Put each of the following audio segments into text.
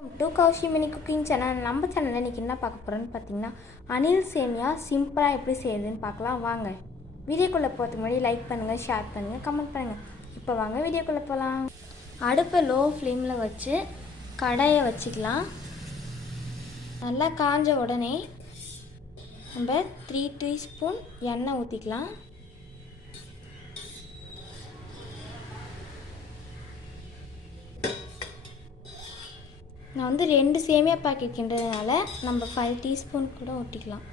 Two Kaushi mini cooking channel. நம்ம சேனலில் இன்றைக்கி என்ன பார்க்க போகிறோன்னு பார்த்தீங்கன்னா, அணில் சேமியா சிம்பிளாக எப்படி செய்யுதுன்னு பார்க்கலாம் வாங்க. வீடியோக்குள்ளே போகிறதுக்கு முன்னாடி லைக் பண்ணுங்கள், ஷேர் பண்ணுங்கள், கமெண்ட் பண்ணுங்கள். இப்போ வாங்க வீடியோக்குள்ளே போகலாம். அடுப்பை லோ ஃப்ளேமில் வச்சு கடாயை வச்சுக்கலாம். நல்லா காஞ்ச உடனே நம்ம 3 டீஸ்பூன் எண்ணெய் ஊற்றிக்கலாம். நான் 2 சேமியா பாக்கெட் கிண்டுறதுனால நம்ம 5 டீஸ்பூன் கூட ஊற்றிக்கலாம்.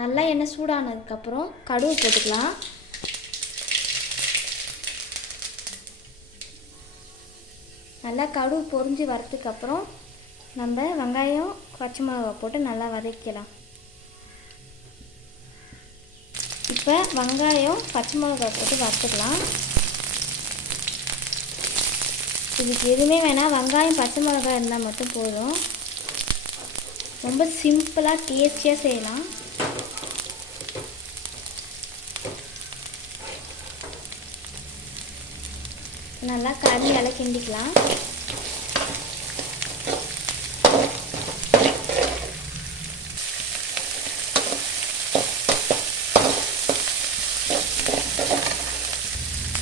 நல்லா எண்ணெய் சூடானதுக்கப்புறம் கடுகு போட்டுக்கலாம். நல்லா கடுகு பொரிஞ்சு வரதுக்கப்புறம் நம்ம வெங்காயம் பச்சை மிளகா போட்டு நல்லா வதக்கலாம். இப்போ வெங்காயம் பச்சை மிளகாய் போட்டு வறுத்துக்கலாம். இதுக்கு எதுவுமே வேணாம், வெங்காயம் பச்சை மிளகாய் இருந்தால் மட்டும் போதும். ரொம்ப சிம்பிளாக டேஸ்டியாக செய்யலாம். நல்லா கறியால் கிண்டிக்கலாம்.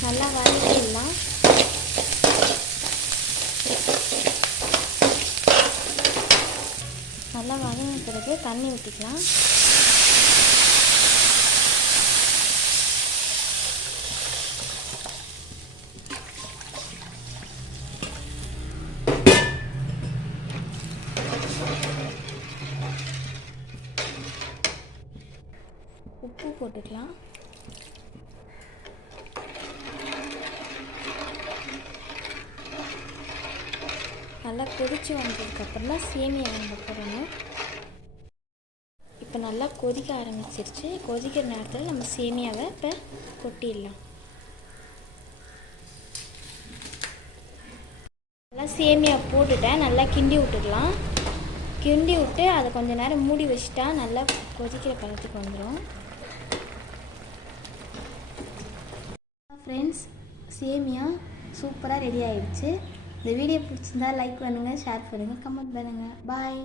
நல்லா வதக்கிடலாம். நல்லா வதங்கின பிறகு தண்ணி ஊற்றிக்கலாம். உப்பு போட்டுக்கலாம். நல்லா கொதித்து வந்ததுக்கப்புறம் தான் சேமியா நம்ம போடணும். இப்போ நல்லா கொதிக்க ஆரம்பிச்சிருச்சு. கொதிக்கிற நேரத்தில் நம்ம சேமியாவை இப்போ கொட்டிடலாம். நல்லா சேமியா போட்டுட்டேன். நல்லா கிண்டி விட்டுக்கலாம். கிண்டி விட்டு அதை கொஞ்சம் நேரம் மூடி வச்சுட்டா நல்லா கொதிக்கிற பழத்துக்கு வந்துடும். ஃப்ரெண்ட்ஸ், சேமியா சூப்பராக ரெடி ஆகிடுச்சு. இந்த வீடியோ பிடிச்சிருந்தா லைக் பண்ணுங்கள், ஷேர் பண்ணுங்கள், கமெண்ட் பண்ணுங்கள். பாய்.